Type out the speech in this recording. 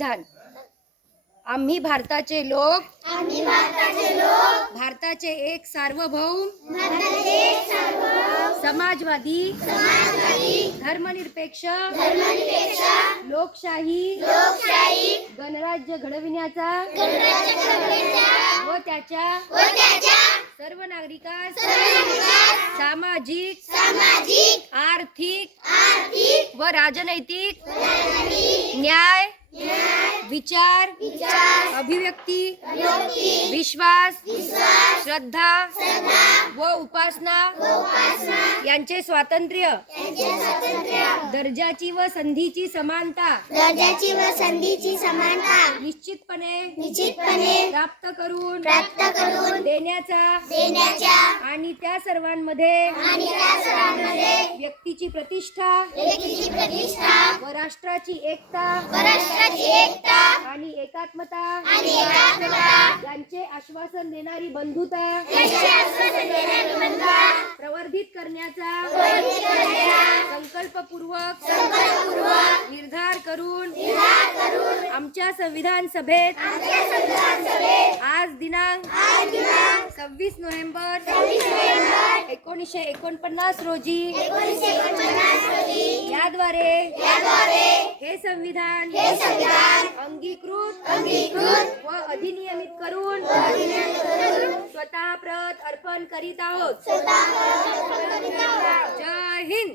संविधान। आम्ही भारताचे लोक भारताचे एक सार्वभौम समाजवादी धर्मनिरपेक्ष लोकशाही गणराज्य घडविण्याचा व त्याच्या सर्व नागरिकांस सामाजिक आर्थिक व राजनैतिक न्याय विचार अभिव्यक्ती विश्वास श्रद्धा व उपासना यांचे स्वातंत्र्य दर्जाची व संधीची समानता निश्चितपणे प्राप्त करून देण्याचा आणि त्या सर्वांमध्ये व्यक्तीची प्रतिष्ठा व राष्ट्राची एकता आणि एकात्मता यांचे आश्वासन देणारी बंधुता प्रवर्धित करण्याचा संकल्पपूर्वक निर्धार करून आमच्या संविधान सभेत आज दिनांक 26 नोव्हेंबर 1949 रोजी याद्वारे हे संविधान अंगीकृत व अधिनियमित करून स्वतः प्रत अर्पण करीत आहोत। जय हिंद।